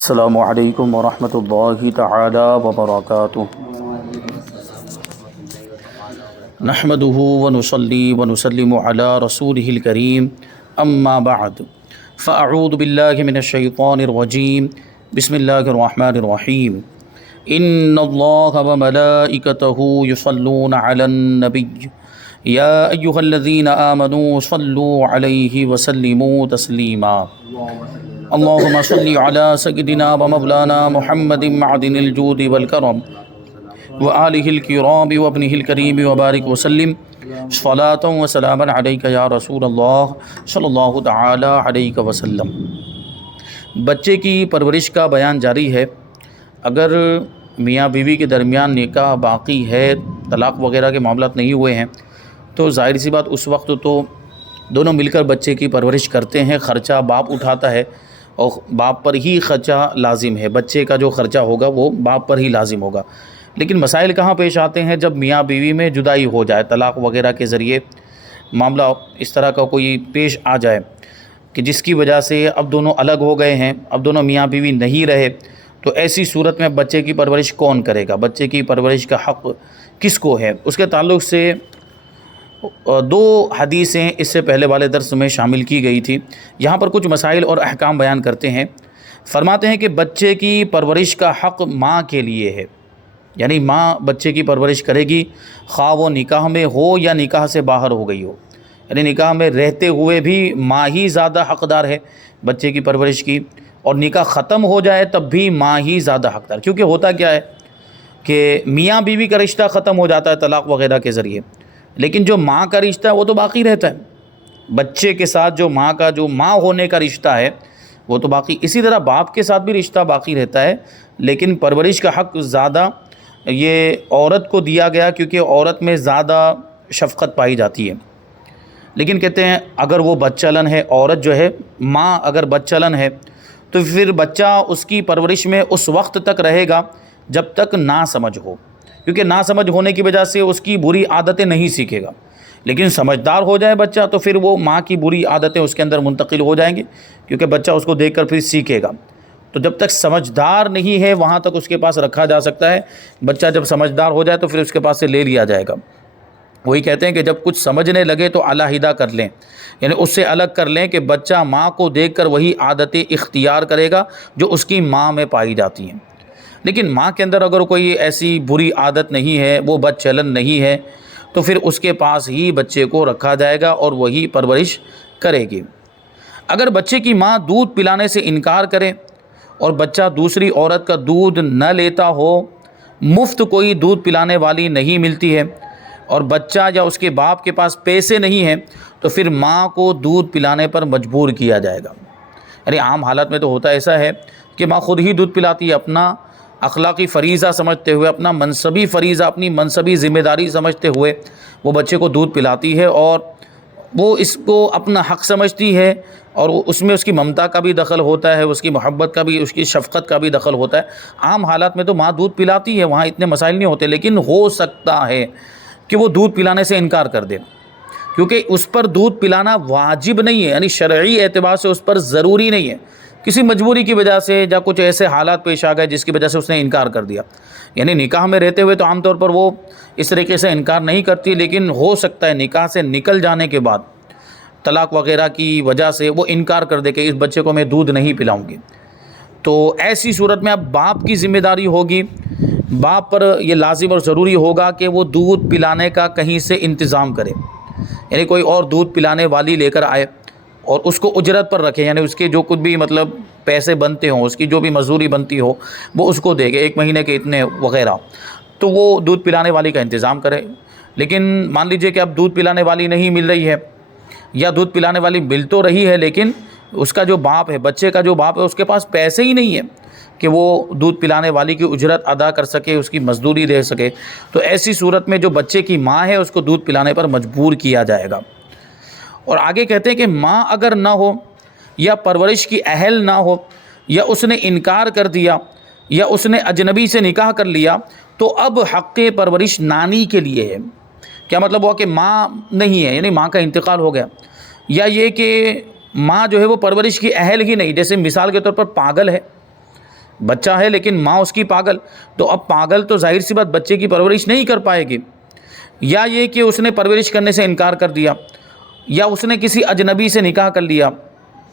السلام علیکم ورحمۃ اللہ تعالی وبرکاتہ۔ نحمده ونصلی ونسلم علی رسولہ الکریم، اما بعد فاعوذ باللہ من الشیطان الرجیم، بسم اللہ الرحمن الرحیم۔ ان اللہ وملائکتہ یصلون علی النبی یا ایہا الذین آمنوا صلوا علیہ وسلموا تسلیما۔ اللہم صلی علی سیدنا و مولانا محمد معدن الجود والکرم وآلہ الکرام وابنہ الکریم وبارک وسلم صلاۃ و سلاما علیک یا رسول اللہ صلی اللہ تعالی علیہ وسلم۔ بچے کی پرورش کا بیان جاری ہے۔ اگر میاں بیوی کے درمیان نکاح باقی ہے، طلاق وغیرہ کے معاملات نہیں ہوئے ہیں، تو ظاہر سی بات اس وقت تو دونوں مل کر بچے کی پرورش کرتے ہیں۔ خرچہ باپ اٹھاتا ہے اور باپ پر ہی خرچہ لازم ہے، بچے کا جو خرچہ ہوگا وہ باپ پر ہی لازم ہوگا۔ لیکن مسائل کہاں پیش آتے ہیں؟ جب میاں بیوی میں جدائی ہو جائے، طلاق وغیرہ کے ذریعے معاملہ اس طرح کا کوئی پیش آ جائے کہ جس کی وجہ سے اب دونوں الگ ہو گئے ہیں، اب دونوں میاں بیوی نہیں رہے، تو ایسی صورت میں بچے کی پرورش کون کرے گا؟ بچے کی پرورش کا حق کس کو ہے؟ اس کے تعلق سے دو حدیثیں اس سے پہلے والے درس میں شامل کی گئی تھی۔ یہاں پر کچھ مسائل اور احکام بیان کرتے ہیں۔ فرماتے ہیں کہ بچے کی پرورش کا حق ماں کے لیے ہے، یعنی ماں بچے کی پرورش کرے گی، خواہ وہ نکاح میں ہو یا نکاح سے باہر ہو گئی ہو، یعنی نکاح میں رہتے ہوئے بھی ماں ہی زیادہ حقدار ہے بچے کی پرورش کی، اور نکاح ختم ہو جائے تب بھی ماں ہی زیادہ حقدار۔ کیونکہ ہوتا کیا ہے کہ میاں بیوی کا رشتہ ختم ہو جاتا ہے طلاق وغیرہ کے ذریعے، لیکن جو ماں کا رشتہ ہے وہ تو باقی رہتا ہے۔ بچے کے ساتھ جو ماں ہونے کا رشتہ ہے وہ تو باقی، اسی طرح باپ کے ساتھ بھی رشتہ باقی رہتا ہے، لیکن پرورش کا حق زیادہ یہ عورت کو دیا گیا کیونکہ عورت میں زیادہ شفقت پائی جاتی ہے۔ لیکن کہتے ہیں اگر وہ بدچلن ہے، عورت جو ہے ماں اگر بدچلن ہے تو پھر بچہ اس کی پرورش میں اس وقت تک رہے گا جب تک نا سمجھ ہو، کیونکہ نا سمجھ ہونے کی وجہ سے اس کی بری عادتیں نہیں سیکھے گا۔ لیکن سمجھدار ہو جائے بچہ تو پھر وہ ماں کی بری عادتیں اس کے اندر منتقل ہو جائیں گی، کیونکہ بچہ اس کو دیکھ کر پھر سیکھے گا۔ تو جب تک سمجھدار نہیں ہے وہاں تک اس کے پاس رکھا جا سکتا ہے، بچہ جب سمجھدار ہو جائے تو پھر اس کے پاس سے لے لیا جائے گا۔ وہی کہتے ہیں کہ جب کچھ سمجھنے لگے تو علیحدہ کر لیں، یعنی اس سے الگ کر لیں کہ بچہ ماں کو دیکھ کر وہی عادتیں اختیار کرے گا جو اس کی ماں میں پائی جاتی ہیں۔ لیکن ماں کے اندر اگر کوئی ایسی بری عادت نہیں ہے، وہ بد چلن نہیں ہے، تو پھر اس کے پاس ہی بچے کو رکھا جائے گا اور وہی پرورش کرے گی۔ اگر بچے کی ماں دودھ پلانے سے انکار کرے اور بچہ دوسری عورت کا دودھ نہ لیتا ہو، مفت کوئی دودھ پلانے والی نہیں ملتی ہے اور بچہ یا اس کے باپ کے پاس پیسے نہیں ہیں، تو پھر ماں کو دودھ پلانے پر مجبور کیا جائے گا۔ یعنی عام حالت میں تو ہوتا ایسا ہے کہ ماں خود ہی دودھ پلاتی ہے، اپنا اخلاقی فریضہ سمجھتے ہوئے، اپنا منصبی فریضہ، اپنی منصبی ذمہ داری سمجھتے ہوئے وہ بچے کو دودھ پلاتی ہے، اور وہ اس کو اپنا حق سمجھتی ہے، اور اس میں اس کی ممتا کا بھی دخل ہوتا ہے، اس کی محبت کا بھی، اس کی شفقت کا بھی دخل ہوتا ہے۔ عام حالات میں تو ماں دودھ پلاتی ہے، وہاں اتنے مسائل نہیں ہوتے، لیکن ہو سکتا ہے کہ وہ دودھ پلانے سے انکار کر دے، کیونکہ اس پر دودھ پلانا واجب نہیں ہے، یعنی شرعی اعتبار سے اس پر ضروری نہیں ہے، کسی مجبوری کی وجہ سے یا کچھ ایسے حالات پیش آ گئے جس کی وجہ سے اس نے انکار کر دیا۔ یعنی نکاح میں رہتے ہوئے تو عام طور پر وہ اس طریقے سے انکار نہیں کرتی، لیکن ہو سکتا ہے نکاح سے نکل جانے کے بعد طلاق وغیرہ کی وجہ سے وہ انکار کر دے کہ اس بچے کو میں دودھ نہیں پلاؤں گی۔ تو ایسی صورت میں اب باپ کی ذمہ داری ہوگی، باپ پر یہ لازم اور ضروری ہوگا کہ وہ دودھ پلانے کا کہیں سے انتظام کرے، یعنی کوئی اور دودھ پلانے والی لے کر آئے اور اس کو اجرت پر رکھے، یعنی اس کے جو کچھ بھی مطلب پیسے بنتے ہوں، اس کی جو بھی مزدوری بنتی ہو وہ اس کو دے گے، ایک مہینے کے اتنے وغیرہ، تو وہ دودھ پلانے والی کا انتظام کرے۔ لیکن مان لیجئے کہ اب دودھ پلانے والی نہیں مل رہی ہے، یا دودھ پلانے والی مل تو رہی ہے لیکن اس کا جو باپ ہے، بچے کا جو باپ ہے، اس کے پاس پیسے ہی نہیں ہے کہ وہ دودھ پلانے والی کی اجرت ادا کر سکے، اس کی مزدوری دے سکے، تو ایسی صورت میں جو بچے کی ماں ہے اس کو دودھ پلانے پر مجبور کیا جائے گا۔ اور آگے کہتے ہیں کہ ماں اگر نہ ہو یا پرورش کی اہل نہ ہو، یا اس نے انکار کر دیا، یا اس نے اجنبی سے نکاح کر لیا، تو اب حق پرورش نانی کے لیے ہے۔ کیا مطلب ہوا کہ ماں نہیں ہے، یعنی ماں کا انتقال ہو گیا، یا یہ کہ ماں جو ہے وہ پرورش کی اہل ہی نہیں، جیسے مثال کے طور پر پاگل ہے، بچہ ہے لیکن ماں اس کی پاگل، تو اب پاگل تو ظاہر سی بات بچے کی پرورش نہیں کر پائے گی، یا یہ کہ اس نے پرورش کرنے سے انکار کر دیا، یا اس نے کسی اجنبی سے نکاح کر لیا۔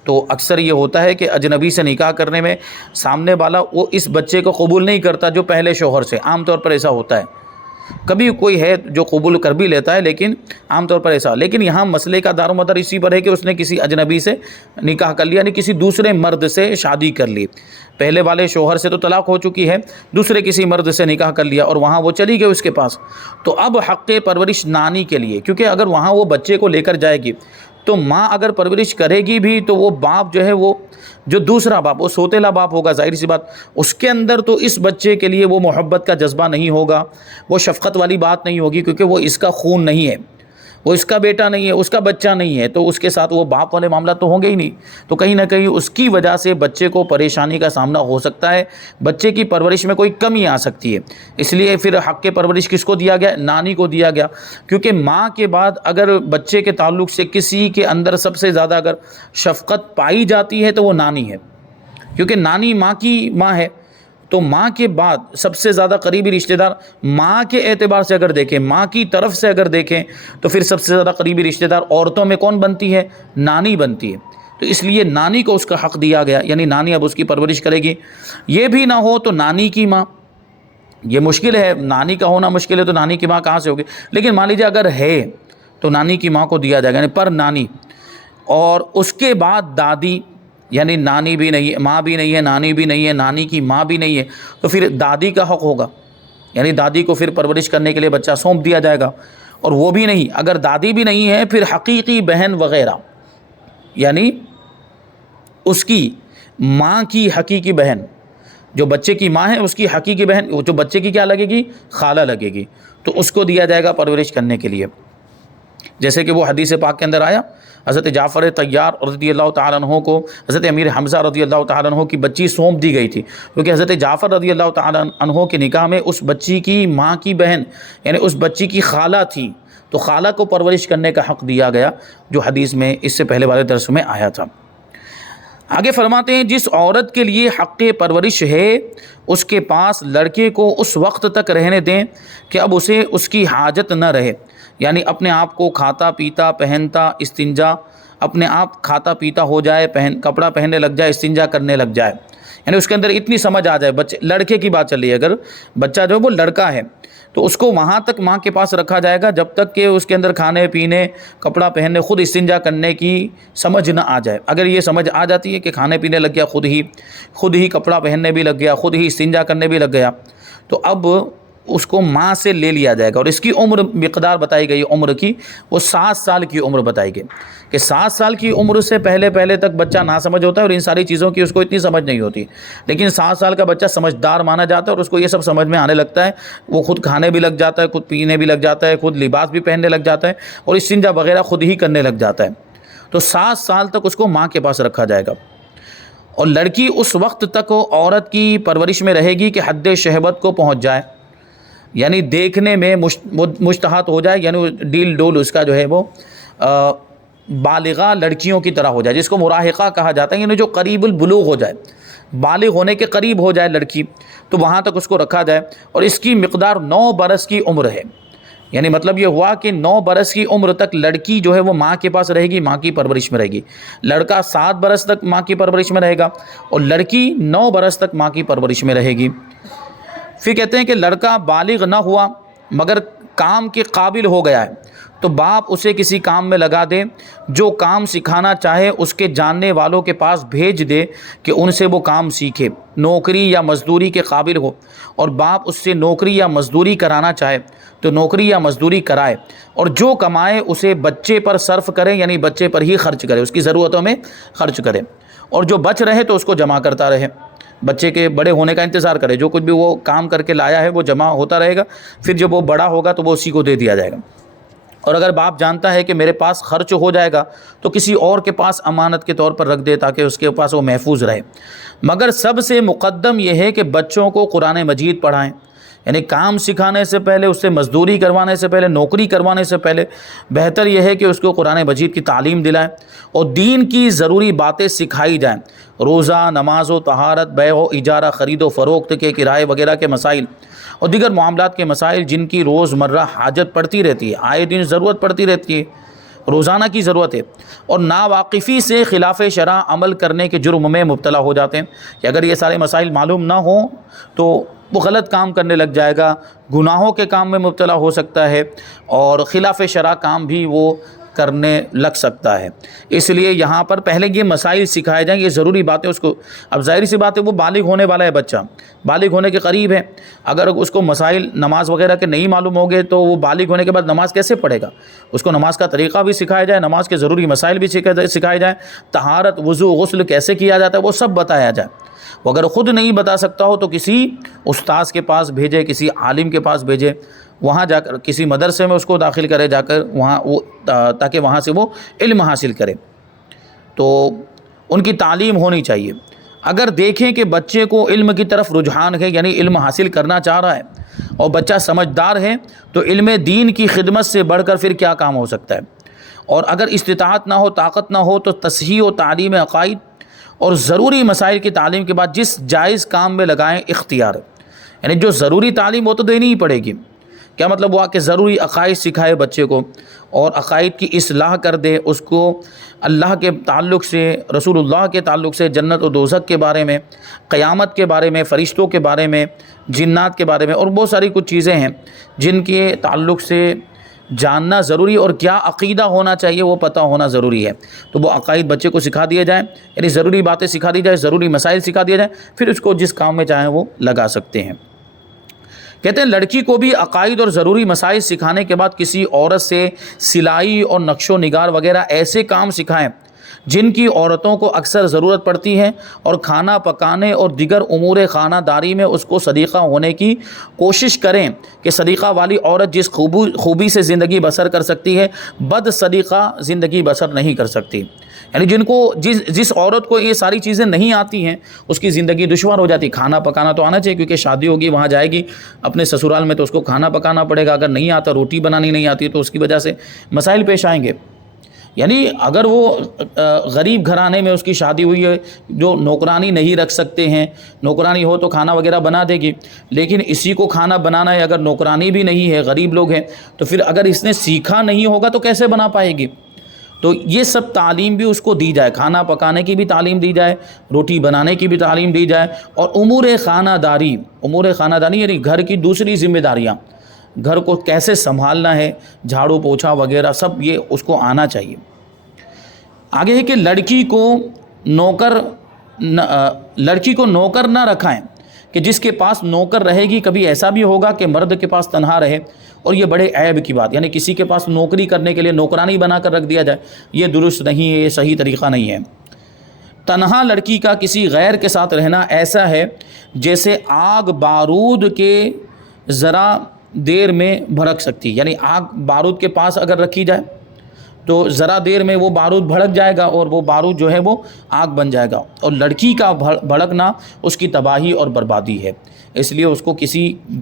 تو اکثر یہ ہوتا ہے کہ اجنبی سے نکاح کرنے میں سامنے والا وہ اس بچے کو قبول نہیں کرتا جو پہلے شوہر سے، عام طور پر ایسا ہوتا ہے، کبھی کوئی ہے جو قبول کر بھی لیتا ہے لیکن عام طور پر ایسا۔ لیکن یہاں مسئلے کا دار و مدار اسی پر ہے کہ اس نے کسی اجنبی سے نکاح کر لیا، یعنی کسی دوسرے مرد سے شادی کر لی، پہلے والے شوہر سے تو طلاق ہو چکی ہے، دوسرے کسی مرد سے نکاح کر لیا اور وہاں وہ چلی گئی اس کے پاس، تو اب حق پرورش نانی کے لیے، کیونکہ اگر وہاں وہ بچے کو لے کر جائے گی تو ماں اگر پرورش کرے گی بھی تو وہ باپ جو ہے، وہ جو دوسرا باپ، وہ سوتیلا باپ ہوگا، ظاہر سی بات اس کے اندر تو اس بچے کے لیے وہ محبت کا جذبہ نہیں ہوگا، وہ شفقت والی بات نہیں ہوگی، کیونکہ وہ اس کا خون نہیں ہے، وہ اس کا بیٹا نہیں ہے، اس کا بچہ نہیں ہے، تو اس کے ساتھ وہ باپ والے معاملات تو ہوں گے ہی نہیں، تو کہیں نہ کہیں اس کی وجہ سے بچے کو پریشانی کا سامنا ہو سکتا ہے، بچے کی پرورش میں کوئی کمی آ سکتی ہے۔ اس لیے پھر حق پرورش کس کو دیا گیا؟ نانی کو دیا گیا، کیونکہ ماں کے بعد اگر بچے کے تعلق سے کسی کے اندر سب سے زیادہ اگر شفقت پائی جاتی ہے تو وہ نانی ہے، کیونکہ نانی ماں کی ماں ہے، تو ماں کے بعد سب سے زیادہ قریبی رشتہ دار ماں کے اعتبار سے اگر دیکھیں، ماں کی طرف سے اگر دیکھیں تو پھر سب سے زیادہ قریبی رشتہ دار عورتوں میں کون بنتی ہے؟ نانی بنتی ہے، تو اس لیے نانی کو اس کا حق دیا گیا، یعنی نانی اب اس کی پرورش کرے گی۔ یہ بھی نہ ہو تو نانی کی ماں، یہ مشکل ہے، نانی کا ہونا مشکل ہے تو نانی کی ماں کہاں سے ہوگی، لیکن مان لیجیے اگر ہے تو نانی کی ماں کو دیا جائے گا، یعنی پر نانی، اور اس کے بعد دادی، یعنی نانی بھی نہیں ہے، ماں بھی نہیں ہے، نانی بھی نہیں ہے، نانی کی ماں بھی نہیں ہے، تو پھر دادی کا حق ہوگا، یعنی دادی کو پھر پرورش کرنے کے لیے بچہ سونپ دیا جائے گا، اور وہ بھی نہیں، اگر دادی بھی نہیں ہے پھر حقیقی بہن وغیرہ، یعنی اس کی ماں کی حقیقی بہن، جو بچے کی ماں ہے اس کی حقیقی بہن، جو بچے کی کیا لگے گی؟ خالہ لگے گی، تو اس کو دیا جائے گا پرورش کرنے کے لیے، جیسے کہ وہ حدیث پاک کے اندر آیا، حضرت جعفر طیار رضی اللہ تعالیٰ عنہ کو حضرت امیر حمزہ رضی اللہ تعالیٰ عنہ کی بچی سونپ دی گئی تھی، کیونکہ حضرت جعفر رضی اللہ تعالیٰ عنہ کے نکاح میں اس بچی کی ماں کی بہن، یعنی اس بچی کی خالہ تھی، تو خالہ کو پرورش کرنے کا حق دیا گیا، جو حدیث میں اس سے پہلے والے درس میں آیا تھا۔ آگے فرماتے ہیں، جس عورت کے لیے حق پرورش ہے اس کے پاس لڑکے کو اس وقت تک رہنے دیں کہ اب اسے اس کی حاجت نہ رہے، یعنی اپنے آپ کو کھاتا پیتا پہنتا استنجا، اپنے آپ کھاتا پیتا ہو جائے، کپڑا پہننے لگ جائے، استنجا کرنے لگ جائے، یعنی اس کے اندر اتنی سمجھ آ جائے، بچے لڑکے کی بات چل رہی ہے، اگر بچہ جو وہ لڑکا ہے تو اس کو وہاں تک ماں کے پاس رکھا جائے گا جب تک کہ اس کے اندر کھانے پینے، کپڑا پہننے، خود استنجا کرنے کی سمجھ نہ آ جائے۔ اگر یہ سمجھ آ جاتی ہے کہ کھانے پینے لگ گیا، خود ہی کپڑا پہننے بھی لگ گیا، خود ہی استنجا کرنے بھی لگ گیا، تو اب اس کو ماں سے لے لیا جائے گا، اور اس کی عمر مقدار بتائی گئی، عمر کی وہ 7 سال کی عمر بتائی گئی، کہ 7 سال کی عمر سے پہلے تک بچہ ناسمجھ ہوتا ہے اور ان ساری چیزوں کی اس کو اتنی سمجھ نہیں ہوتی، لیکن 7 سال کا بچہ سمجھدار مانا جاتا ہے اور اس کو یہ سب سمجھ میں آنے لگتا ہے، وہ خود کھانے بھی لگ جاتا ہے، خود پینے بھی لگ جاتا ہے، خود لباس بھی پہننے لگ جاتا ہے، اور استنجا وغیرہ خود ہی کرنے لگ جاتا ہے، تو 7 سال تک اس کو ماں کے پاس رکھا جائے گا۔ اور لڑکی اس وقت تک عورت کی پرورش میں رہے گی کہ حد شہوت کو پہنچ جائے، یعنی دیکھنے میں مشتہات ہو جائے، یعنی ڈیل ڈول اس کا جو ہے وہ بالغہ لڑکیوں کی طرح ہو جائے، جس کو مراہقہ کہا جاتا ہے، یعنی جو قریب البلوغ ہو جائے، بالغ ہونے کے قریب ہو جائے لڑکی، تو وہاں تک اس کو رکھا جائے، اور اس کی مقدار 9 برس کی عمر ہے، یعنی مطلب یہ ہوا کہ 9 برس کی عمر تک لڑکی جو ہے وہ ماں کے پاس رہے گی، ماں کی پرورش میں رہے گی، لڑکا 7 برس تک ماں کی پرورش میں رہے گا، اور لڑکی 9 برس تک ماں کی پرورش میں رہے گی۔ پھر کہتے ہیں کہ لڑکا بالغ نہ ہوا مگر کام کے قابل ہو گیا ہے تو باپ اسے کسی کام میں لگا دے، جو کام سکھانا چاہے اس کے جاننے والوں کے پاس بھیج دے کہ ان سے وہ کام سیکھے، نوکری یا مزدوری کے قابل ہو اور باپ اس سے نوکری یا مزدوری کرانا چاہے تو نوکری یا مزدوری کرائے، اور جو کمائے اسے بچے پر صرف کرے، یعنی بچے پر ہی خرچ کرے، اس کی ضرورتوں میں خرچ کرے، اور جو بچ رہے تو اس کو جمع کرتا رہے، بچے کے بڑے ہونے کا انتظار کرے، جو کچھ بھی وہ کام کر کے لایا ہے وہ جمع ہوتا رہے گا، پھر جب وہ بڑا ہوگا تو وہ اسی کو دے دیا جائے گا۔ اور اگر باپ جانتا ہے کہ میرے پاس خرچ ہو جائے گا تو کسی اور کے پاس امانت کے طور پر رکھ دے تاکہ اس کے پاس وہ محفوظ رہے، مگر سب سے مقدم یہ ہے کہ بچوں کو قرآن مجید پڑھائیں، یعنی کام سکھانے سے پہلے، اس سے مزدوری کروانے سے پہلے، نوکری کروانے سے پہلے بہتر یہ ہے کہ اس کو قرآن مجید کی تعلیم دلائیں اور دین کی ضروری باتیں سکھائی جائیں۔ روزہ، نماز و طہارت، بیع و اجارہ، خرید و فروخت کے کرائے وغیرہ کے مسائل اور دیگر معاملات کے مسائل جن کی روز مرہ حاجت پڑتی رہتی ہے، آئے دن ضرورت پڑتی رہتی ہے، روزانہ کی ضرورت ہے، اور ناواقفی سے خلاف شرع عمل کرنے کے جرم میں مبتلا ہو جاتے ہیں کہ اگر یہ سارے مسائل معلوم نہ ہوں تو وہ غلط کام کرنے لگ جائے گا، گناہوں کے کام میں مبتلا ہو سکتا ہے اور خلاف شرع کام بھی وہ کرنے لگ سکتا ہے۔ اس لیے یہاں پر پہلے یہ مسائل سکھائے جائیں، یہ ضروری باتیں اس کو۔ اب ظاہری سی بات ہے وہ بالغ ہونے والا ہے، بچہ بالغ ہونے کے قریب ہے، اگر اس کو مسائل نماز وغیرہ کے نہیں معلوم ہوں گے تو وہ بالغ ہونے کے بعد نماز کیسے پڑھے گا؟ اس کو نماز کا طریقہ بھی سکھایا جائے، نماز کے ضروری مسائل بھی سکھائے جائیں، طہارت، وضو، غسل کیسے کیا جاتا ہے وہ سب بتایا جائے۔ وہ اگر خود نہیں بتا سکتا ہو تو کسی استاذ کے پاس بھیجے، کسی عالم کے پاس بھیجے، وہاں جا کر کسی مدرسے میں اس کو داخل کرے جا کر وہاں وہ تاکہ وہاں سے وہ علم حاصل کرے۔ تو ان کی تعلیم ہونی چاہیے۔ اگر دیکھیں کہ بچے کو علم کی طرف رجحان ہے، یعنی علم حاصل کرنا چاہ رہا ہے اور بچہ سمجھدار ہے، تو علم دین کی خدمت سے بڑھ کر پھر کیا کام ہو سکتا ہے؟ اور اگر استطاعت نہ ہو، طاقت نہ ہو، تو تصحیح و تعلیم عقائد اور ضروری مسائل کی تعلیم کے بعد جس جائز کام میں لگائیں اختیار، یعنی جو ضروری تعلیم وہ تو دینی ہی پڑے گی۔ کیا مطلب ہوا کہ ضروری عقائد سکھائے بچے کو اور عقائد کی اصلاح کر دے، اس کو اللہ کے تعلق سے، رسول اللہ کے تعلق سے، جنت و دوزخ کے بارے میں، قیامت کے بارے میں، فرشتوں کے بارے میں، جنات کے بارے میں، اور بہت ساری کچھ چیزیں ہیں جن کے تعلق سے جاننا ضروری، اور کیا عقیدہ ہونا چاہیے وہ پتہ ہونا ضروری ہے۔ تو وہ عقائد بچے کو سکھا دیے جائیں، یعنی ضروری باتیں سکھا دی جائیں، ضروری مسائل سکھا دیے جائیں، پھر اس کو جس کام میں چاہیں وہ لگا سکتے ہیں۔ کہتے ہیں لڑکی کو بھی عقائد اور ضروری مسائل سکھانے کے بعد کسی عورت سے سلائی اور نقش و نگار وغیرہ ایسے کام سکھائیں جن کی عورتوں کو اکثر ضرورت پڑتی ہے، اور کھانا پکانے اور دیگر امور خانہ داری میں اس کو صدیقہ ہونے کی کوشش کریں کہ صدیقہ والی عورت جس خوبی سے زندگی بسر کر سکتی ہے، بد صدیقہ زندگی بسر نہیں کر سکتی۔ یعنی جن کو جس عورت کو یہ ساری چیزیں نہیں آتی ہیں اس کی زندگی دشوار ہو جاتی۔ کھانا پکانا تو آنا چاہیے کیونکہ شادی ہوگی، وہاں جائے گی اپنے سسرال میں تو اس کو کھانا پکانا پڑے گا، اگر نہیں آتا، روٹی بنانی نہیں آتی تو اس کی وجہ سے مسائل پیش آئیں گے۔ یعنی اگر وہ غریب گھرانے میں اس کی شادی ہوئی ہے جو نوکرانی نہیں رکھ سکتے ہیں، نوکرانی ہو تو کھانا وغیرہ بنا دے گی، لیکن اسی کو کھانا بنانا ہے، اگر نوکرانی بھی نہیں ہے، غریب لوگ ہیں، تو پھر اگر اس نے سیکھا نہیں ہوگا تو کیسے بنا پائے گی؟ تو یہ سب تعلیم بھی اس کو دی جائے، کھانا پکانے کی بھی تعلیم دی جائے، روٹی بنانے کی بھی تعلیم دی جائے، اور امور خانہ داری یعنی گھر کی دوسری ذمہ داریاں، گھر کو کیسے سنبھالنا ہے، جھاڑو پوچھا وغیرہ سب یہ اس کو آنا چاہیے۔ آگے ہے کہ لڑکی کو نوکر نہ رکھائیں کہ جس کے پاس نوکر رہے گی، کبھی ایسا بھی ہوگا کہ مرد کے پاس تنہا رہے، اور یہ بڑے عیب کی بات، یعنی کسی کے پاس نوکری کرنے کے لیے نوکرانی بنا کر رکھ دیا جائے، یہ درست نہیں ہے، یہ صحیح طریقہ نہیں ہے۔ تنہا لڑکی کا کسی غیر کے ساتھ رہنا ایسا ہے جیسے آگ بارود کے ذرا دیر میں بھڑک سکتی، یعنی آگ بارود کے پاس اگر رکھی جائے تو ذرا دیر میں وہ بارود بھڑک جائے گا اور وہ بارود جو ہے وہ آگ بن جائے گا، اور لڑکی کا بھڑکنا اس کی تباہی اور بربادی ہے۔ اس لیے اس کو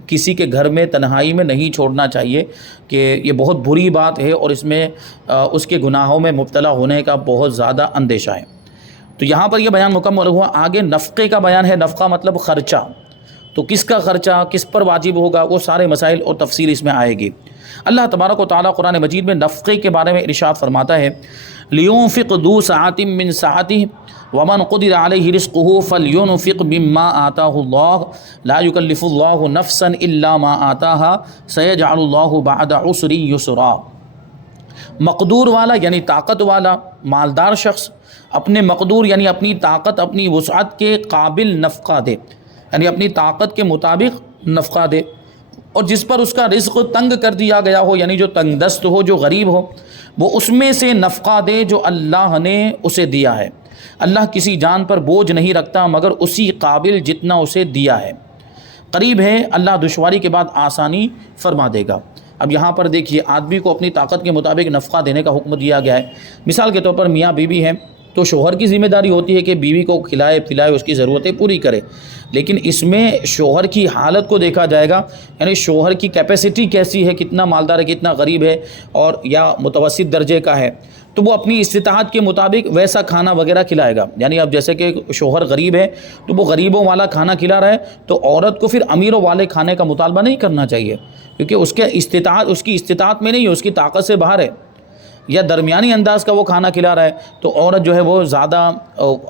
کسی کے گھر میں تنہائی میں نہیں چھوڑنا چاہیے کہ یہ بہت بری بات ہے اور اس میں اس کے گناہوں میں مبتلا ہونے کا بہت زیادہ اندیشہ ہے۔ تو یہاں پر یہ بیان مکمل ہوا۔ آگے نفقے کا بیان ہے۔ نفقہ مطلب خرچہ، تو کس کا خرچہ کس پر واجب ہوگا، وہ سارے مسائل اور تفصیل اس میں آئے گی۔ اللہ تبارک و تعالیٰ قرآن مجید میں نفقے کے بارے میں ارشاد فرماتا ہے، لِيُنْفِقْ ذُو سَعَةٍ مِّن سَعَتِهِ وَمَنْ قُدِرَ عَلَيْهِ رِزْقُهُ فَلْيُنْفِقْ مِمَّا آتَاهُ اللَّهُ لَا يُكَلِّفُ اللَّهُ نَفْسًا إِلَّا مَا آتَاهَا سَيَجْعَلُ اللَّهُ بَعْدَ عُسْرٍ يُسْرًا۔ مقدور والا یعنی طاقت والا مالدار شخص اپنے مقدور یعنی اپنی طاقت، اپنی وسعت کے قابل نفقہ دے، یعنی اپنی طاقت کے مطابق نفقہ دے، اور جس پر اس کا رزق تنگ کر دیا گیا ہو، یعنی جو تنگ دست ہو، جو غریب ہو، وہ اس میں سے نفقہ دے جو اللہ نے اسے دیا ہے۔ اللہ کسی جان پر بوجھ نہیں رکھتا مگر اسی قابل جتنا اسے دیا ہے۔ قریب ہے اللہ دشواری کے بعد آسانی فرما دے گا۔ اب یہاں پر دیکھیے آدمی کو اپنی طاقت کے مطابق نفقہ دینے کا حکم دیا گیا ہے۔ مثال کے طور پر میاں بیوی ہیں، تو شوہر کی ذمہ داری ہوتی ہے کہ بیوی کو کھلائے پلائے، اس کی ضرورتیں پوری کرے، لیکن اس میں شوہر کی حالت کو دیکھا جائے گا، یعنی شوہر کی کیپیسٹی کیسی ہے، کتنا مالدار ہے، کتنا غریب ہے، اور یا متوسط درجے کا ہے، تو وہ اپنی استطاعت کے مطابق ویسا کھانا وغیرہ کھلائے گا۔ یعنی اب جیسے کہ شوہر غریب ہے تو وہ غریبوں والا کھانا کھلا رہا ہے، تو عورت کو پھر امیروں والے کھانے کا مطالبہ نہیں کرنا چاہیے، کیونکہ اس کی استطاعت میں نہیں ہے، اس کی طاقت سے باہر ہے، یا درمیانی انداز کا وہ کھانا کھلا رہا ہے، تو عورت جو ہے وہ زیادہ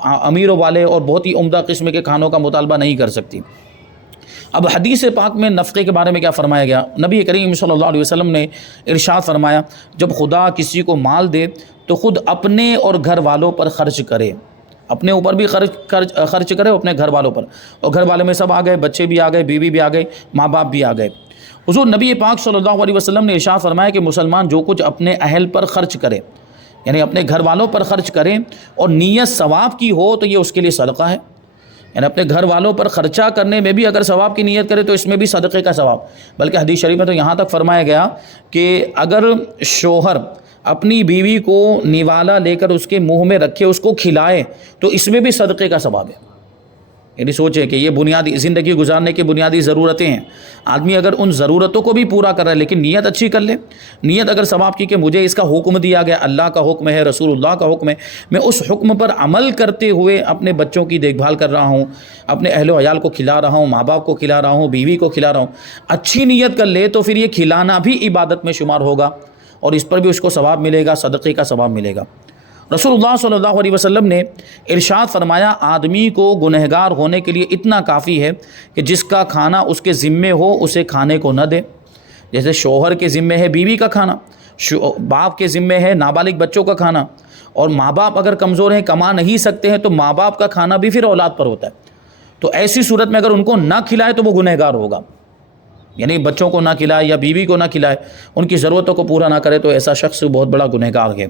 امیروں والے اور بہت ہی عمدہ قسم کے کھانوں کا مطالبہ نہیں کر سکتی۔ اب حدیث پاک میں نفقے کے بارے میں کیا فرمایا گیا؟ نبی کریم صلی اللہ علیہ وسلم نے ارشاد فرمایا، جب خدا کسی کو مال دے تو خود اپنے اور گھر والوں پر خرچ کرے، اپنے اوپر بھی خرچ کرے اور اپنے گھر والوں پر، اور گھر والوں میں سب آ گئے، بچے بھی آ گئے، بیوی بھی آ گئے، ماں باپ بھی آ گئے۔ حضور نبی پاک صلی اللہ علیہ وسلم نے ارشاد فرمایا کہ مسلمان جو کچھ اپنے اہل پر خرچ کرے، یعنی اپنے گھر والوں پر خرچ کرے، اور نیت ثواب کی ہو تو یہ اس کے لیے صدقہ ہے، یعنی اپنے گھر والوں پر خرچہ کرنے میں بھی اگر ثواب کی نیت کرے تو اس میں بھی صدقے کا ثواب۔ بلکہ حدیث شریف میں تو یہاں تک فرمایا گیا کہ اگر شوہر اپنی بیوی کو نوالا لے کر اس کے منہ میں رکھے، اس کو کھلائے، تو اس میں بھی صدقے کا ثواب ہے۔ یعنی سوچیں کہ یہ بنیادی زندگی گزارنے کی بنیادی ضرورتیں ہیں، آدمی اگر ان ضرورتوں کو بھی پورا کر رہا ہے لیکن نیت اچھی کر لے، نیت اگر ثواب کی کہ مجھے اس کا حکم دیا گیا، اللہ کا حکم ہے، رسول اللہ کا حکم ہے، میں اس حکم پر عمل کرتے ہوئے اپنے بچوں کی دیکھ بھال کر رہا ہوں، اپنے اہل و عیال کو کھلا رہا ہوں، ماں باپ کو کھلا رہا ہوں، بیوی کو کھلا رہا ہوں، اچھی نیت کر لے تو پھر یہ کھلانا بھی عبادت میں شمار ہوگا، اور اس پر بھی اس کو ثواب ملے گا، صدقے کا ثواب ملے گا۔ رسول اللہ صلی اللہ علیہ وسلم نے ارشاد فرمایا، آدمی کو گنہگار ہونے کے لیے اتنا کافی ہے کہ جس کا کھانا اس کے ذمے ہو اسے کھانے کو نہ دے۔ جیسے شوہر کے ذمے ہے بیوی کا کھانا، باپ کے ذمے ہے نابالغ بچوں کا کھانا، اور ماں باپ اگر کمزور ہیں، کما نہیں سکتے ہیں، تو ماں باپ کا کھانا بھی پھر اولاد پر ہوتا ہے۔ تو ایسی صورت میں اگر ان کو نہ کھلائے تو وہ گنہگار ہوگا، یعنی بچوں کو نہ کھلائے یا بیوی کو نہ کھلائے، ان کی ضرورتوں کو پورا نہ کرے، تو ایسا شخص بہت بڑا گنہگار ہے۔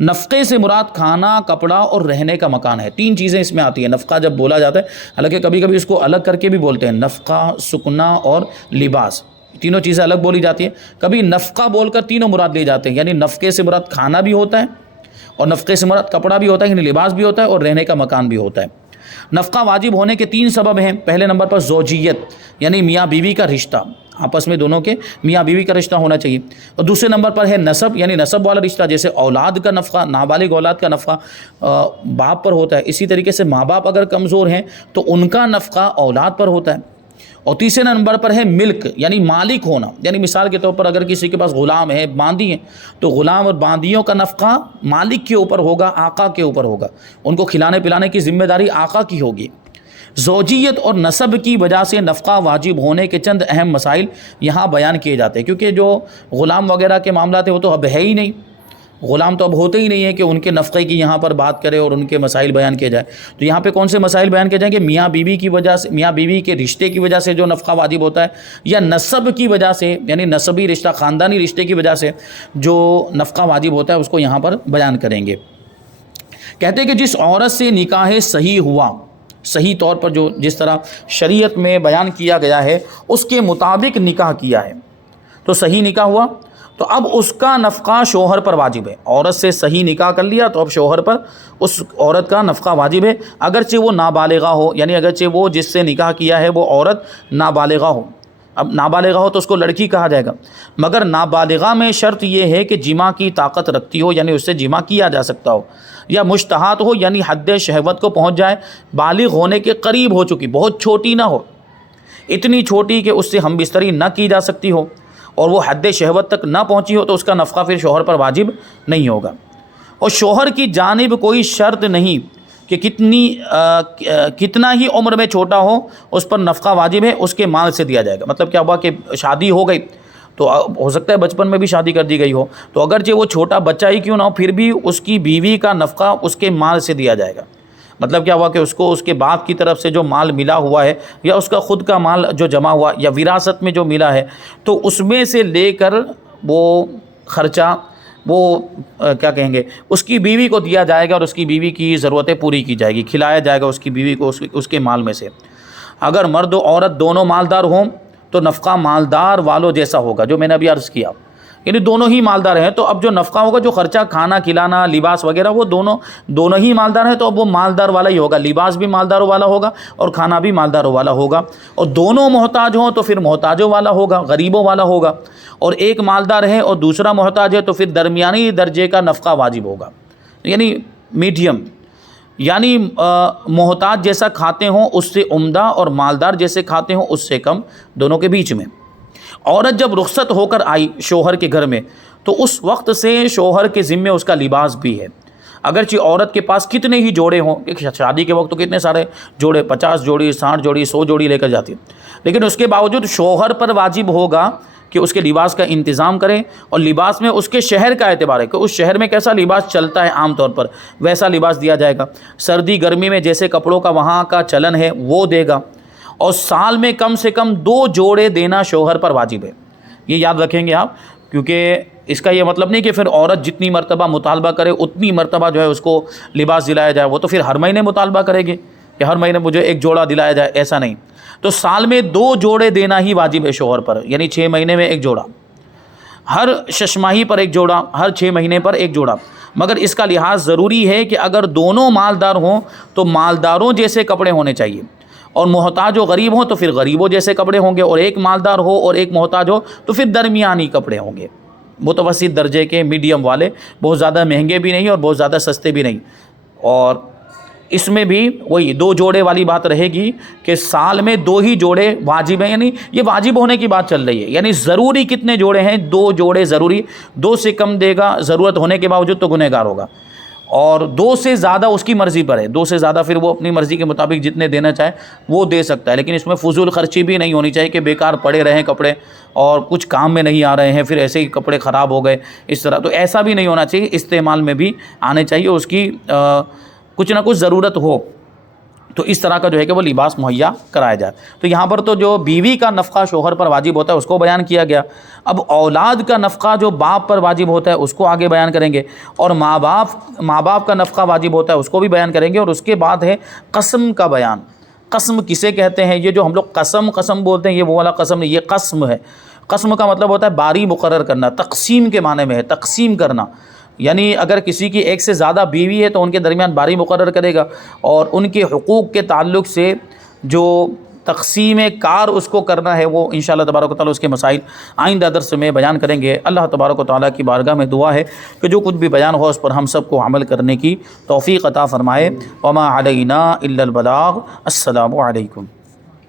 نفقے سے مراد کھانا، کپڑا اور رہنے کا مکان ہے۔ تین چیزیں اس میں آتی ہیں۔ نفقہ جب بولا جاتا ہے، حالانکہ کبھی کبھی اس کو الگ کر کے بھی بولتے ہیں، نفقہ، سکنا اور لباس، تینوں چیزیں الگ بولی جاتی ہیں۔ کبھی نفقہ بول کر تینوں مراد لیے جاتے ہیں، یعنی نفقے سے مراد کھانا بھی ہوتا ہے، اور نفقے سے مراد کپڑا بھی ہوتا ہے، یعنی لباس بھی ہوتا ہے، اور رہنے کا مکان بھی ہوتا ہے۔ نفقہ واجب ہونے کے تین سبب ہیں۔ پہلے نمبر پر زوجیت، یعنی میاں بیوی کا رشتہ، آپس میں دونوں کے میاں بیوی کا رشتہ ہونا چاہیے، اور دوسرے نمبر پر ہے نسب، یعنی نسب والا رشتہ، جیسے اولاد کا نفقہ، نابالغ اولاد کا نفقہ باپ پر ہوتا ہے، اسی طریقے سے ماں باپ اگر کمزور ہیں تو ان کا نفقہ اولاد پر ہوتا ہے۔ اور تیسرے نمبر پر ہے ملک، یعنی مالک ہونا، یعنی مثال کے طور پر اگر کسی کے پاس غلام ہے، باندی ہیں، تو غلام اور باندیوں کا نفقہ مالک کے اوپر ہوگا، آقا کے اوپر ہوگا، ان کو کھلانے پلانے کی ذمہ داری آقا کی ہوگی۔ زوجیت اور نسب کی وجہ سے نفقہ واجب ہونے کے چند اہم مسائل یہاں بیان کیے جاتے ہیں، کیونکہ جو غلام وغیرہ کے معاملات ہیں وہ تو اب ہے ہی نہیں، غلام تو اب ہوتے ہی نہیں ہیں کہ ان کے نفقے کی یہاں پر بات کرے اور ان کے مسائل بیان کیے جائے۔ تو یہاں پہ کون سے مسائل بیان کیے جائیں کہ میاں بیوی کی وجہ سے، میاں بیوی کے رشتے کی وجہ سے جو نفقہ واجب ہوتا ہے، یا نسب کی وجہ سے، یعنی نسبی رشتہ، خاندانی رشتے کی وجہ سے جو نفقہ واجب ہوتا ہے، اس کو یہاں پر بیان کریں گے۔ کہتے ہیں کہ جس عورت سے نکاح صحیح ہوا، صحیح طور پر جو جس طرح شریعت میں بیان کیا گیا ہے اس کے مطابق نکاح کیا ہے تو صحیح نکاح ہوا، تو اب اس کا نفقہ شوہر پر واجب ہے۔ عورت سے صحیح نکاح کر لیا تو اب شوہر پر اس عورت کا نفقہ واجب ہے، اگرچہ وہ نابالغہ ہو، یعنی اگرچہ وہ جس سے نکاح کیا ہے وہ عورت نابالغہ ہو۔ اب نابالغہ ہو تو اس کو لڑکی کہا جائے گا، مگر نابالغہ میں شرط یہ ہے کہ جماع کی طاقت رکھتی ہو، یعنی اس سے جماع کیا جا سکتا ہو، یا مشتہات ہو، یعنی حد شہوت کو پہنچ جائے، بالغ ہونے کے قریب ہو چکی، بہت چھوٹی نہ ہو، اتنی چھوٹی کہ اس سے ہم بستری نہ کی جا سکتی ہو، اور وہ حد شہوت تک نہ پہنچی ہو، تو اس کا نفقہ پھر شوہر پر واجب نہیں ہوگا۔ اور شوہر کی جانب کوئی شرط نہیں کہ کتنا ہی عمر میں چھوٹا ہو اس پر نفقہ واجب ہے، اس کے مال سے دیا جائے گا۔ مطلب کیا ہوا کہ شادی ہو گئی تو ہو سکتا ہے بچپن میں بھی شادی کر دی گئی ہو، تو اگرچہ وہ چھوٹا بچہ ہی کیوں نہ ہو، پھر بھی اس کی بیوی کا نفقہ اس کے مال سے دیا جائے گا۔ مطلب کیا ہوا کہ اس کو اس کے باپ کی طرف سے جو مال ملا ہوا ہے، یا اس کا خود کا مال جو جمع ہوا، یا وراثت میں جو ملا ہے، تو اس میں سے لے کر وہ خرچہ وہ کیا کہیں گے اس کی بیوی کو دیا جائے گا، اور اس کی بیوی کی ضرورتیں پوری کی جائے گی، کھلایا جائے گا اس کی بیوی کو اس کے مال میں سے۔ اگر مرد و عورت دونوں مالدار ہوں تو نفقہ مالدار والوں جیسا ہوگا، جو میں نے ابھی عرض کیا، یعنی دونوں ہی مالدار ہیں، تو اب جو نفقہ ہوگا، جو خرچہ کھانا کھلانا لباس وغیرہ، وہ دونوں ہی مالدار ہیں، تو اب وہ مالدار والا ہی ہوگا، لباس بھی مالداروں والا ہوگا اور کھانا بھی مالداروں والا ہوگا. اور دونوں محتاج ہوں تو پھر محتاجوں والا ہوگا، غریبوں والا ہوگا. اور ایک مالدار ہے اور دوسرا محتاج ہے تو پھر درمیانی درجے کا نفقہ واجب ہوگا، یعنی میڈیم، یعنی محتاج جیسا کھاتے ہوں اس سے عمدہ اور مالدار جیسے کھاتے ہوں اس سے کم، دونوں کے بیچ میں. عورت جب رخصت ہو کر آئی شوہر کے گھر میں تو اس وقت سے شوہر کے ذمے اس کا لباس بھی ہے. اگرچہ عورت کے پاس کتنے ہی جوڑے ہوں، شادی کے وقت تو کتنے سارے جوڑے، 50 جوڑی 60 جوڑی 100 جوڑی لے کر جاتی ہے، لیکن اس کے باوجود شوہر پر واجب ہوگا کہ اس کے لباس کا انتظام کریں. اور لباس میں اس کے شہر کا اعتبار ہے کہ اس شہر میں کیسا لباس چلتا ہے عام طور پر، ویسا لباس دیا جائے گا. سردی گرمی میں جیسے کپڑوں کا وہاں کا چلن ہے وہ دے گا. اور سال میں کم سے کم 2 جوڑے دینا شوہر پر واجب ہے. یہ یاد رکھیں گے آپ، کیونکہ اس کا یہ مطلب نہیں کہ پھر عورت جتنی مرتبہ مطالبہ کرے اتنی مرتبہ جو ہے اس کو لباس دلایا جائے. وہ تو پھر ہر مہینے مطالبہ کرے گی کہ ہر مہینے مجھے 1 جوڑا دلایا جائے، ایسا نہیں. تو سال میں 2 جوڑے دینا ہی واجب ہے شوہر پر، یعنی 6 مہینے میں 1 جوڑا، ہر 6 ماہی پر 1 جوڑا، ہر 6 مہینے پر 1 جوڑا. مگر اس کا لحاظ ضروری ہے کہ اگر دونوں مالدار ہوں تو مالداروں جیسے کپڑے ہونے چاہیے، اور محتاج و غریب ہوں تو پھر غریبوں جیسے کپڑے ہوں گے. اور ایک مالدار ہو اور ایک محتاج ہو تو پھر درمیانی کپڑے ہوں گے، متوسط درجے کے، میڈیم والے، بہت زیادہ مہنگے بھی نہیں اور بہت زیادہ سستے بھی نہیں. اور اس میں بھی وہی 2 جوڑے والی بات رہے گی کہ سال میں 2 ہی جوڑے واجب ہیں، یعنی یہ واجب ہونے کی بات چل رہی ہے. یعنی ضروری کتنے جوڑے ہیں؟ 2 جوڑے ضروری. 2 سے کم دے گا ضرورت ہونے کے باوجود تو گنہگار ہوگا، اور 2 سے زیادہ اس کی مرضی پر ہے. 2 سے زیادہ پھر وہ اپنی مرضی کے مطابق جتنے دینا چاہے وہ دے سکتا ہے. لیکن اس میں فضول خرچی بھی نہیں ہونی چاہیے کہ بیکار پڑے رہیں کپڑے اور کچھ کام میں نہیں آ رہے ہیں، پھر ایسے ہی کپڑے خراب ہو گئے اس طرح. تو ایسا بھی نہیں ہونا چاہیے، استعمال میں بھی آنے چاہیے، اس کی کچھ نہ کچھ ضرورت ہو تو اس طرح کا جو ہے کہ وہ لباس مہیا کرایا جائے. تو یہاں پر تو جو بیوی کا نفقہ شوہر پر واجب ہوتا ہے اس کو بیان کیا گیا. اب اولاد کا نفقہ جو باپ پر واجب ہوتا ہے اس کو آگے بیان کریں گے، اور ماں باپ کا نفقہ واجب ہوتا ہے اس کو بھی بیان کریں گے. اور اس کے بعد ہے قسم کا بیان. قسم کسے کہتے ہیں؟ یہ جو ہم لوگ قسم بولتے ہیں، یہ وہ والا قسم نہیں، یہ قسم ہے. قسم کا مطلب ہوتا ہے باری مقرر کرنا، تقسیم کے معنی میں ہے، تقسیم کرنا. یعنی اگر کسی کی 1 سے زیادہ بیوی ہے تو ان کے درمیان باری مقرر کرے گا، اور ان کے حقوق کے تعلق سے جو تقسیم کار اس کو کرنا ہے وہ انشاءاللہ تبارک و تعالیٰ اس کے مسائل آئندہ درس میں بیان کریں گے. اللہ تبارک و تعالیٰ کی بارگاہ میں دعا ہے کہ جو کچھ بھی بیان ہو اس پر ہم سب کو عمل کرنے کی توفیق عطا فرمائے. وما علینا الا البلاغ. السلام علیکم.